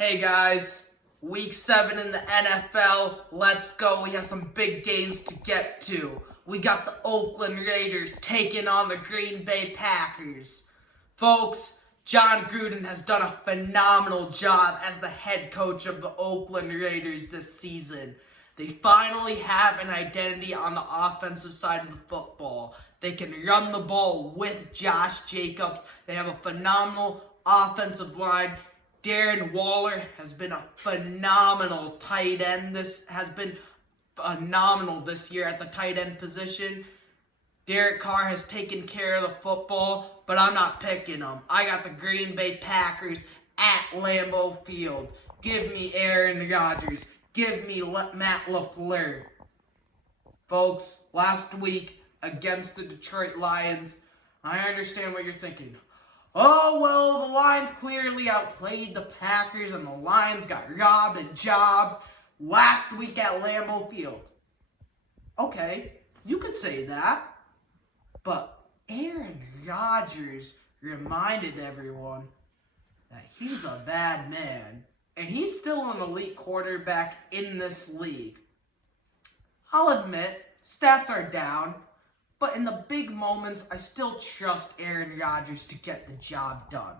Hey guys, week 7 in the NFL, let's go. We have some big games to get to. We got the Oakland Raiders taking on the Green Bay Packers. Folks, John Gruden has done a phenomenal job as the head coach of the Oakland Raiders this season. They finally have an identity on the offensive side of the football. They can run the ball with Josh Jacobs. They have a phenomenal offensive line. Darren Waller has been a phenomenal tight end. This has been phenomenal this year at the tight end position. Derek Carr has taken care of the football, but I'm not picking them. I got the Green Bay Packers at Lambeau Field. Give me Aaron Rodgers. Give me Matt LaFleur. Folks, last week against the Detroit Lions, I understand what you're thinking. Oh, well, the Lions clearly outplayed the Packers and the Lions got robbed and jobbed last week at Lambeau Field. Okay, you could say that, but Aaron Rodgers reminded everyone that he's a bad man, and he's still an elite quarterback in this league. I'll admit, stats are down, but in the big moments, I still trust Aaron Rodgers to get the job done.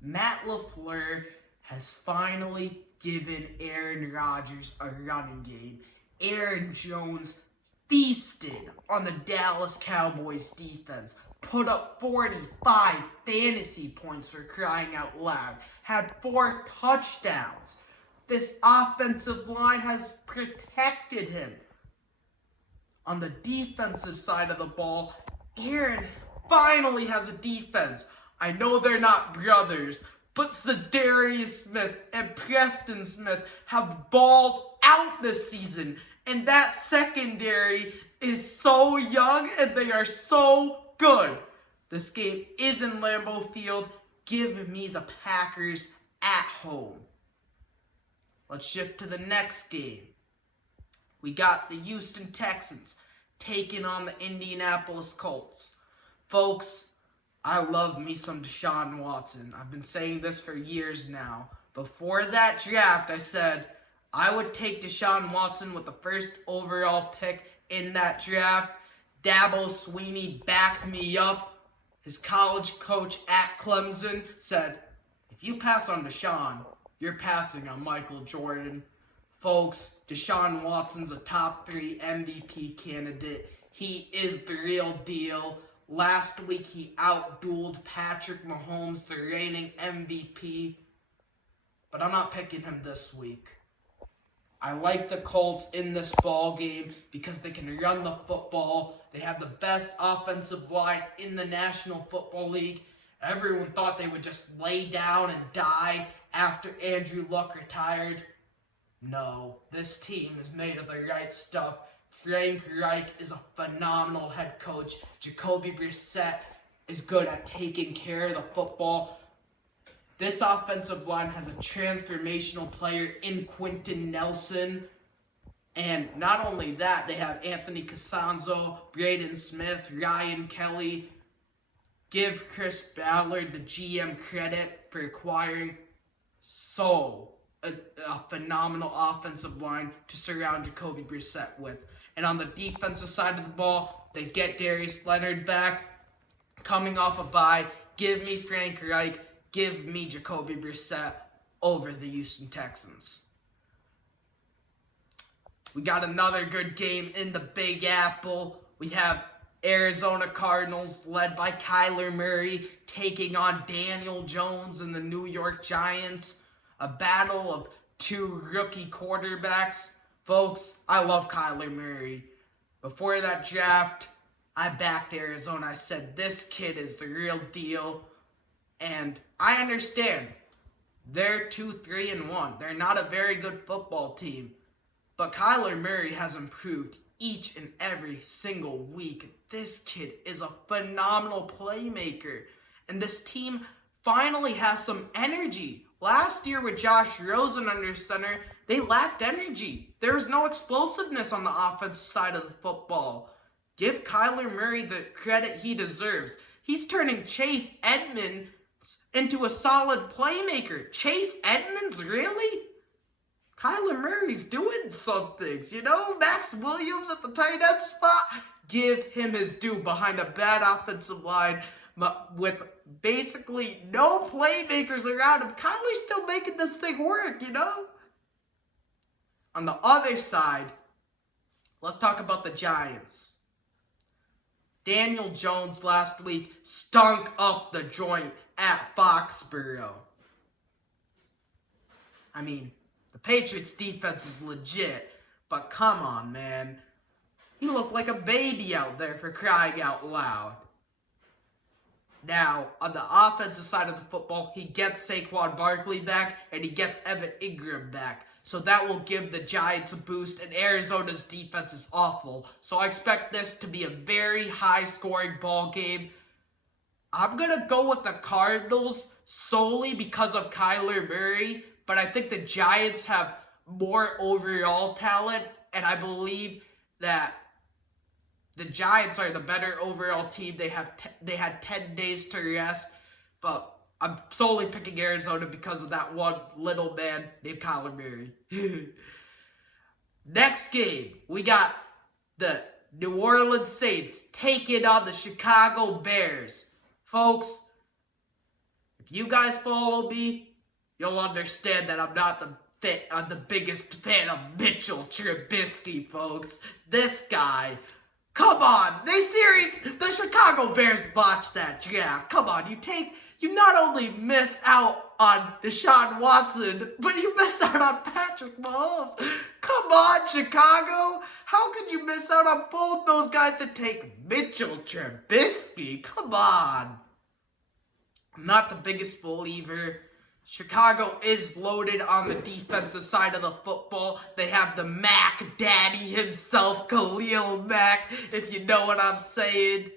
Matt LaFleur has finally given Aaron Rodgers a running game. Aaron Jones feasted on the Dallas Cowboys defense, put up 45 fantasy points for crying out loud, had 4 touchdowns. This offensive line has protected him. On the defensive side of the ball, Aaron finally has a defense. I know they're not brothers, but Zadarius Smith and Preston Smith have balled out this season. And that secondary is so young and they are so good. This game is in Lambeau Field. Give me the Packers at home. Let's shift to the next game. We got the Houston Texans taking on the Indianapolis Colts. Folks, I love me some Deshaun Watson. I've been saying this for years now. Before that draft, I said I would take Deshaun Watson with the first overall pick in that draft. Dabo Swinney backed me up. His college coach at Clemson said, if you pass on Deshaun, you're passing on Michael Jordan. Folks, Deshaun Watson's a top 3 MVP candidate. He is the real deal. Last week, he outdueled Patrick Mahomes, the reigning MVP. But I'm not picking him this week. I like the Colts in this ball game because they can run the football. They have the best offensive line in the National Football League. Everyone thought they would just lay down and die after Andrew Luck retired. No, this team is made of the right stuff. Frank Reich is a phenomenal head coach. Jacoby Brissett is good at taking care of the football. This offensive line has a transformational player in Quentin Nelson. And not only that, they have Anthony Costanzo, Braden Smith, Ryan Kelly. Give Chris Ballard, the GM, credit for acquiring a phenomenal offensive line to surround Jacoby Brissett with. And on the defensive side of the ball, they get Darius Leonard back, coming off a bye. Give me Frank Reich. Give me Jacoby Brissett over the Houston Texans. We got another good game in the Big Apple. We have Arizona Cardinals led by Kyler Murray taking on Daniel Jones and the New York Giants. A battle of 2 rookie quarterbacks. Folks, I love Kyler Murray. Before that draft, I backed Arizona. I said, this kid is the real deal. And I understand. They're 2-3-1. They're not a very good football team. But Kyler Murray has improved each and every single week. This kid is a phenomenal playmaker. And this team finally has some energy. Last year with Josh Rosen under center, they lacked energy. There was no explosiveness on the offensive side of the football. Give Kyler Murray the credit he deserves. He's turning Chase Edmonds into a solid playmaker. Chase Edmonds, really? Kyler Murray's doing some things, you know? Max Williams at the tight end spot, give him his due behind a bad offensive line with basically no playmakers around him. Kyler's still making this thing work, you know? On the other side, let's talk about the Giants. Daniel Jones last week stunk up the joint at Foxborough. I mean, the Patriots defense is legit, but come on, man. He looked like a baby out there, for crying out loud. Now, on the offensive side of the football, he gets Saquon Barkley back, and he gets Evan Ingram back. So that will give the Giants a boost, and Arizona's defense is awful. So I expect this to be a very high-scoring ball game. I'm going to go with the Cardinals solely because of Kyler Murray, but I think the Giants have more overall talent, and I believe that the Giants are the better overall team. They had 10 days to rest, but I'm solely picking Arizona because of that one little man named Kyler Murray. Next game, we got the New Orleans Saints taking on the Chicago Bears. Folks, if you guys follow me, you'll understand that I'm not the biggest fan of Mitchell Trubisky, folks. This guy, come on, the Chicago Bears botched that draft. Come on, you not only miss out on Deshaun Watson, but you miss out on Patrick Mahomes. Come on, Chicago. How could you miss out on both those guys to take Mitchell Trubisky? Come on. I'm not the biggest believer. Chicago is loaded on the defensive side of the football. They have the Mac Daddy himself, Khalil Mack, if you know what I'm saying.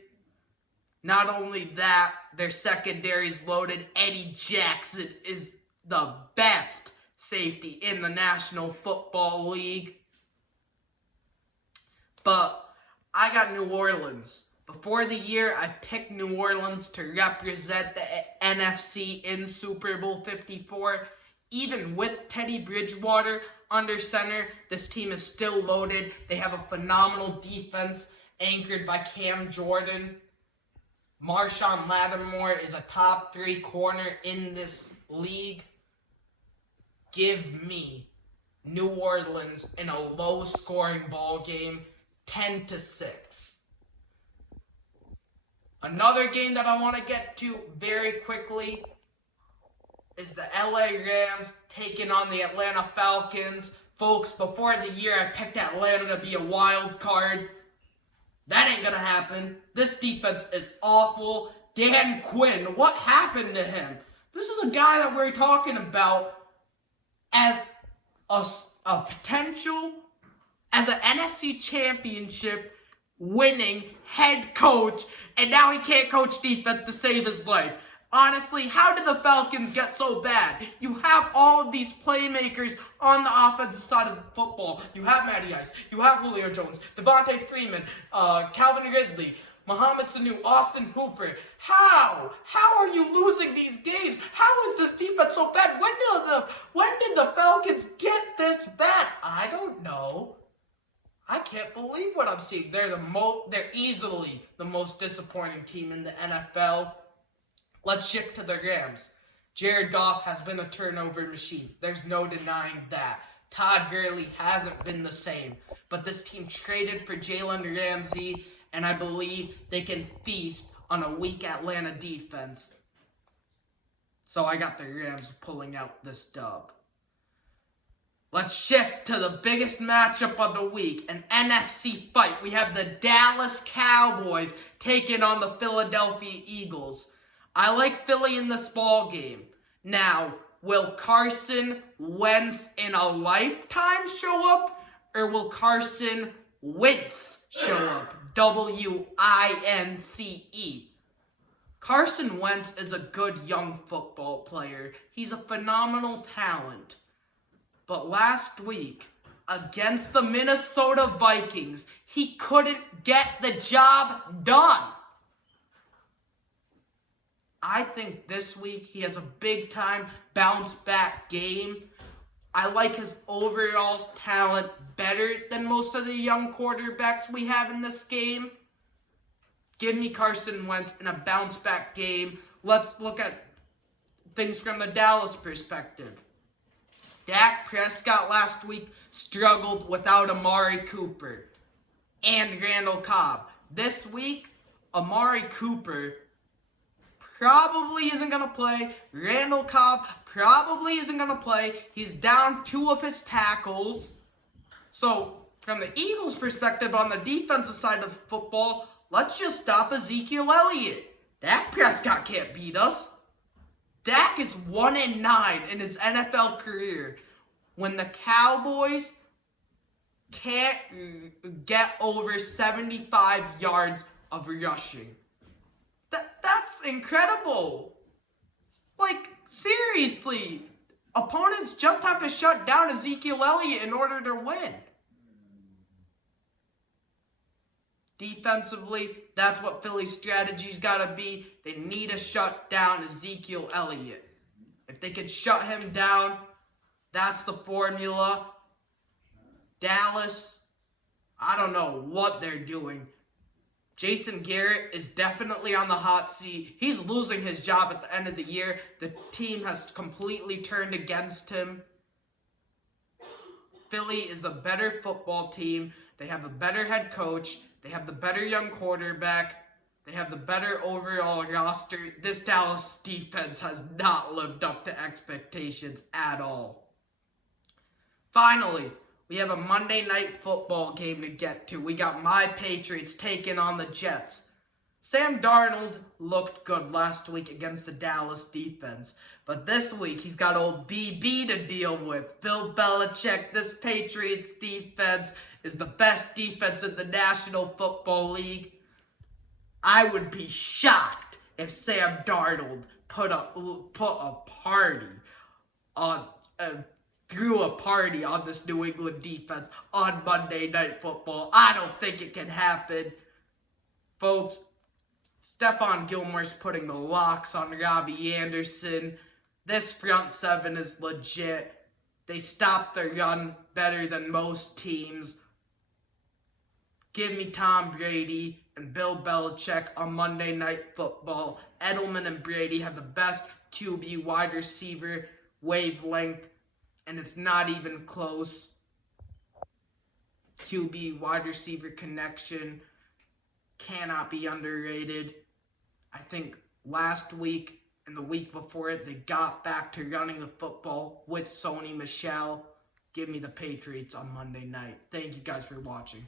Not only that, their secondary's loaded. Eddie Jackson is the best safety in the National Football League. But I got New Orleans. Before the year, I picked New Orleans to represent the NFC in Super Bowl 54. Even with Teddy Bridgewater under center, this team is still loaded. They have a phenomenal defense anchored by Cam Jordan. Marshawn Lattimore is a top 3 corner in this league. Give me New Orleans in a low-scoring ball game, 10-6. Another game that I want to get to very quickly is the LA Rams taking on the Atlanta Falcons. Folks, before the year, I picked Atlanta to be a wild card. That ain't gonna happen. This defense is awful. Dan Quinn, what happened to him? This is a guy that we're talking about as a potential, as an NFC championship winning head coach, and now he can't coach defense to save his life. Honestly, how did the Falcons get so bad? You have all of these playmakers on the offensive side of the football. You have Matty Ice, you have Julio Jones, Devontae Freeman, Calvin Ridley, Mohamed Sanu, Austin Hooper. How are you losing these games? How is this defense so bad? When did the Falcons get this bad? I don't know. I can't believe what I'm seeing. They're easily the most disappointing team in the NFL. Let's shift to the Rams. Jared Goff has been a turnover machine. There's no denying that. Todd Gurley hasn't been the same. But this team traded for Jalen Ramsey, and I believe they can feast on a weak Atlanta defense. So I got the Rams pulling out this dub. Let's shift to the biggest matchup of the week, an NFC fight. We have the Dallas Cowboys taking on the Philadelphia Eagles. I like Philly in this ball game. Now, will Carson Wentz in a lifetime show up, or will Carson Wentz show up? W-I-N-C-E. Carson Wentz is a good young football player. He's a phenomenal talent. But last week, against the Minnesota Vikings, he couldn't get the job done. I think this week he has a big time bounce back game. I like his overall talent better than most of the young quarterbacks we have in this game. Give me Carson Wentz in a bounce back game. Let's look at things from the Dallas perspective. Dak Prescott last week struggled without Amari Cooper and Randall Cobb. This week, Amari Cooper probably isn't going to play. Randall Cobb probably isn't going to play. He's down 2 of his tackles. So, from the Eagles' perspective on the defensive side of football, let's just stop Ezekiel Elliott. Dak Prescott can't beat us. Dak is 1-9 in his NFL career when the Cowboys can't get over 75 yards of rushing. That's incredible. Like, seriously, opponents just have to shut down Ezekiel Elliott in order to win. Defensively, that's what Philly's strategy's got to be. They need to shut down Ezekiel Elliott. If they can shut him down, that's the formula. Dallas, I don't know what they're doing. Jason Garrett is definitely on the hot seat. He's losing his job at the end of the year. The team has completely turned against him. Philly is the better football team. They have a better head coach. They have the better young quarterback. They have the better overall roster. This Dallas defense has not lived up to expectations at all. Finally, we have a Monday Night Football game to get to. We got my Patriots taking on the Jets. Sam Darnold looked good last week against the Dallas defense. But this week, he's got old BB to deal with. Bill Belichick, this Patriots defense is the best defense in the National Football League. I would be shocked if Sam Darnold put a party on... threw a party on this New England defense on Monday Night Football. I don't think it can happen. Folks, Stephon Gilmore's putting the locks on Robbie Anderson. This front seven is legit. They stop the run better than most teams. Give me Tom Brady and Bill Belichick on Monday Night Football. Edelman and Brady have the best QB wide receiver wavelength, and it's not even close. QB wide receiver connection cannot be underrated. I think last week and the week before it, they got back to running the football with Sony Michel. Give me the Patriots on Monday night. Thank you guys for watching.